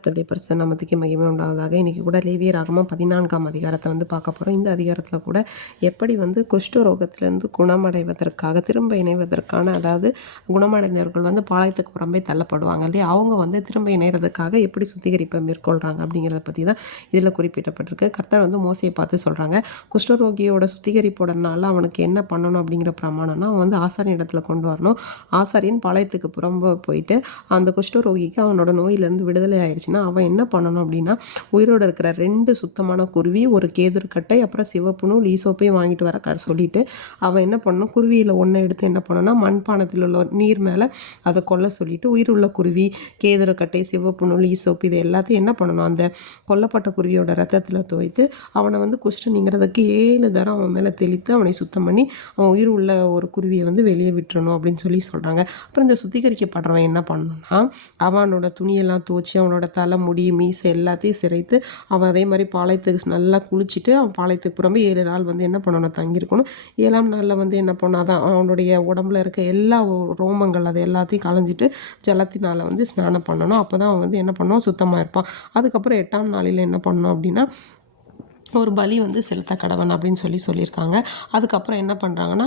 கர்த்தருடைய பரிசுத்த நாமத்துக்கு மகிமை உண்டாவதாக. இன்றைக்கி கூட லேவியராகமம் 14ஆம் அதிகாரத்தை பார்க்க போகிறோம். இந்த அதிகாரத்தில் கூட எப்படி குஷ்டரோகத்திலேருந்து குணமடைவதற்காக திரும்ப இணைவதற்கான, அதாவது குணமடைந்தவர்கள் பாளையத்துக்கு புறம்பே தள்ளப்படுவாங்க இல்லையா, அவங்க திரும்ப இணைகிறதுக்காக எப்படி சுத்திகரிப்பை மேற்கொள்கிறாங்க அப்படிங்கிறத பற்றி தான் இதில் குறிப்பிடப்பட்டிருக்கு. கர்த்தர் மோசையை பார்த்து சொல்கிறாங்க, குஷ்டரோகியோட சுத்திகரிப்போடனால அவனுக்கு என்ன பண்ணணும் அப்படிங்கிற பிரமாணம்னா, அவன் ஆசாரியன் இடத்துல கொண்டு வரணும். ஆசாரியன் பாளையத்துக்கு புறம்ப போயிட்டு அந்த குஷ்டரோகிக்கு அவனோட நோயிலேருந்து விடுதலை ஆயிடுச்சுன்னா அவன் என்ன பண்ணணும் அப்படின்னா, உயிரோடு இருக்கிற 2 சுத்தமான குருவி, ஒரு கேதுருக்கட்டை, அப்புறம் சிவப்பு நூல், ஈசோப்பையும் வாங்கிட்டு வர சொல்லிட்டு அவன் என்ன பண்ணணும், குருவியில் ஒன்றை எடுத்து என்ன பண்ணணும்னா மண்பானத்தில் உள்ள நீர் மேலே அதை கொல்ல சொல்லிட்டு, உயிர் உள்ள குருவி, கேதுருக்கட்டை, சிவப்பு நூல், ஈசோப்பு இது எல்லாத்தையும் என்ன பண்ணணும், அந்த கொல்லப்பட்ட குருவியோட ரத்தத்தில் துவைத்து அவனை குஷ்டம் நீங்கிறதுக்கு 7 தரம் அவன் மேலே தெளித்து அவனை சுத்தம் பண்ணி அவன் உயிர் உள்ள ஒரு குருவியை வெளியே விட்டுறணும் அப்படின்னு சொல்கிறாங்க. அப்புறம் இந்த சுத்திகரிக்கப்படுறவன் என்ன பண்ணணும்னா, அவனோட துணியெல்லாம் துவச்சி அவனோட தலை, முடி, மீசை எல்லாத்தையும் சிரைத்து அவன் அதே மாதிரி பாளையத்துக்கு நல்லா குளிச்சுட்டு அவன் பாளையத்துக்கு புறம்பே 7 நாள் என்ன பண்ணணும், தங்கியிருக்கணும். 7ஆம் நாளில் என்ன பண்ணாதான் அவனுடைய உடம்புல இருக்க எல்லா ரோமங்கள் அதை எல்லாத்தையும் களைஞ்சிட்டு ஜலத்தினால் ஸ்நானம் பண்ணணும். அப்போ தான் அவன் என்ன பண்ணுவான், சுத்தமாக இருப்பான். அதுக்கப்புறம் 8ஆம் நாளில் என்ன பண்ணணும் அப்படின்னா, ஒரு பலி செலுத்த கடவன் அப்படின்னு சொல்லியிருக்காங்க. அதுக்கப்புறம் என்ன பண்ணுறாங்கன்னா,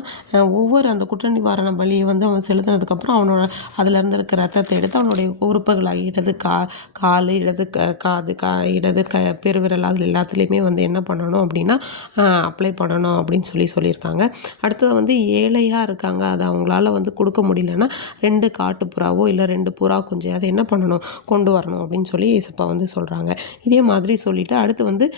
ஒவ்வொரு அந்த குற்ற நிவாரண பலியை அவன் செலுத்தினதுக்கப்புறம் அவனோட அதில் இருந்திருக்க ரத்தத்தை எடுத்து அவனுடைய உறுப்புகளாக இடது கால், இடது காது, இடது பெருவிரல் அதில் எல்லாத்துலேயுமே என்ன பண்ணணும் அப்படின்னா அப்ளை பண்ணணும் அப்படின்னு சொல்லியிருக்காங்க. அடுத்தது ஏழையாக இருக்காங்க, அதை அவங்களால கொடுக்க முடியலன்னா 2 காட்டுப்புறாவோ இல்லை 2 புறா குஞ்சு அதை என்ன பண்ணணும், கொண்டு வரணும் அப்படின்னு ஏசப்பா சொல்கிறாங்க. இதே மாதிரி சொல்லிவிட்டு அடுத்து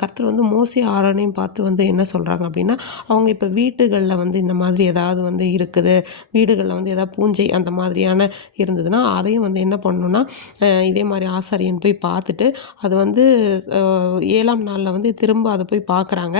கர்த்தர் மோசே ஆரோனையும் பார்த்து என்ன சொல்கிறாங்க அப்படின்னா, அவங்க இப்போ வீட்டுகளில் இந்த மாதிரி ஏதாவது இருக்குது, வீடுகளில் ஏதாவது பூஞ்சை அந்த மாதிரியான இருந்ததுன்னா அதையும் என்ன பண்ணணும்னா, இதே மாதிரி ஆசாரியன் போய் பார்த்துட்டு அது 7ஆம் நாளில் திரும்ப அதை போய் பார்க்குறாங்க.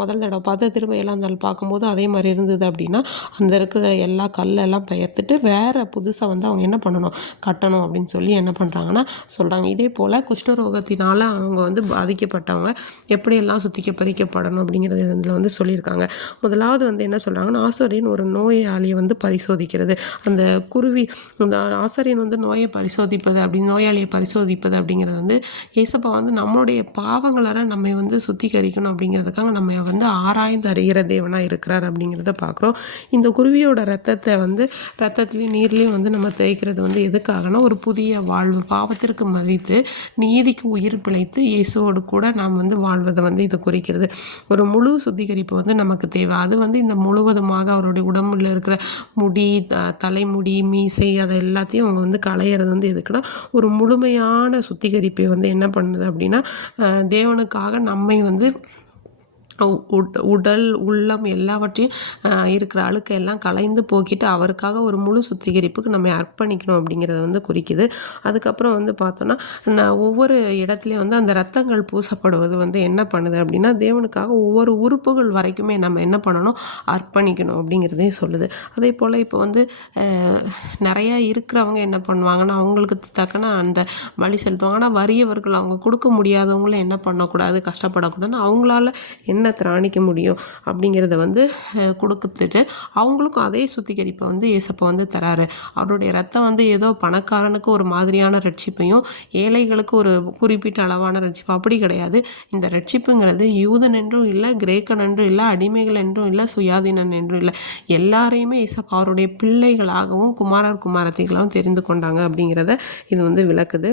முதல் தடவை பார்த்து திரும்ப 7ஆம் நாள் பார்க்கும்போது அதே மாதிரி இருந்தது அப்படின்னா அந்த இருக்கிற எல்லா கல்லெல்லாம் பெயர்த்துட்டு வேறு புதுசாக அவங்க என்ன பண்ணணும், கட்டணும் அப்படின்னு என்ன பண்ணுறாங்கன்னா சொல்கிறாங்க. இதே போல் குஷ்டரோகத்தினால் அவங்க பாதிக்கப்பட்டவங்க எப்படியெல்லாம் பறிக்கப்படணும் அப்படிங்கிறது இதில் சொல்லியிருக்காங்க. முதலாவது என்ன சொல்கிறாங்கன்னா, ஆசாரியன் ஒரு நோயாளியை பரிசோதிக்கிறது. அந்த குருவி அந்த ஆசாரியன் நோயை பரிசோதிப்பது நோயாளியை பரிசோதிப்பது அப்படிங்கிறது ஏசப்பா நம்மளுடைய பாவங்கள நம்மை சுத்திகரிக்கணும் அப்படிங்கிறதுக்காக நம்ம ஆராய்ந்து அறிகிற தேவனாக இருக்கிறார் அப்படிங்கிறத பார்க்குறோம். இந்த குருவியோட ரத்தத்துலேயும் நீர்லேயும் நம்ம தேய்க்கிறது எதுக்காகனா, ஒரு புதிய வாழ்வு, பாவத்திற்கு மதித்து நீதிக்கு உயிர் பிழைத்து இயேசுவோடு கூட நாம் வாழ்வதை இது குறிக்கிறது. ஒரு முழு சுத்திகரிப்பு நமக்கு தேவை. அது இந்த முழுவதுமாக அவருடைய உடம்புல இருக்கிற முடி, தலைமுடி, மீசை அதை எல்லாத்தையும் அவங்க களையிறது எதுக்குன்னா, ஒரு முழுமையான சுத்திகரிப்பை என்ன பண்ணுது அப்படின்னா, தேவனுக்காக நம்மை உடல், உள்ளம் எல்லாவற்றையும் இருக்கிற அழுக்கையெல்லாம் கலைந்து போக்கிட்டு அவருக்காக ஒரு முழு சுத்திகரிப்புக்கு நம்ம அர்ப்பணிக்கணும் அப்படிங்கிறத குறிக்குது. அதுக்கப்புறம் பார்த்தோன்னா, ஒவ்வொரு இடத்துலையும் அந்த ரத்தங்கள் பூசப்படுவது என்ன பண்ணுது அப்படின்னா, தேவனுக்காக ஒவ்வொரு உறுப்புகள் வரைக்குமே நம்ம என்ன பண்ணணும், அர்ப்பணிக்கணும் அப்படிங்கிறதையும் சொல்லுது. அதே போல் இப்போ நிறையா இருக்கிறவங்க என்ன பண்ணுவாங்கன்னா, அவங்களுக்கு தக்கன அந்த வழி செலுத்துவாங்க. ஆனால் வறியவர்கள், அவங்க கொடுக்க முடியாதவங்களும் என்ன பண்ணக்கூடாது, கஷ்டப்படக்கூடாதுன்னு அவங்களால என்ன திராணிக்க முடியும் அப்படிங்கிறத கொடுத்துட்டு அவங்களுக்கும் அதே சுத்திகரிப்பை ஏசப்பா தராரு. அவருடைய ரத்தம் ஏதோ பணக்காரனுக்கு ஒரு மாதிரியான ரட்சிப்பையும் ஏழைகளுக்கு ஒரு குறிப்பிட்ட அளவான ரட்சிப்பு அப்படி கிடையாது. இந்த ரட்சிப்புங்கிறது யூதன் என்றும் இல்லை, கிரேக்கன் என்றும் இல்லை, அடிமைகள் என்றும் இல்லை, சுயாதீனன் என்றும் இல்லை, எல்லாரையுமே ஏசப்பா அவருடைய பிள்ளைகளாகவும் குமாரர் குமாரத்திகளாகவும் தெரிந்து கொண்டாங்க அப்படிங்கிறத இது விளக்குது.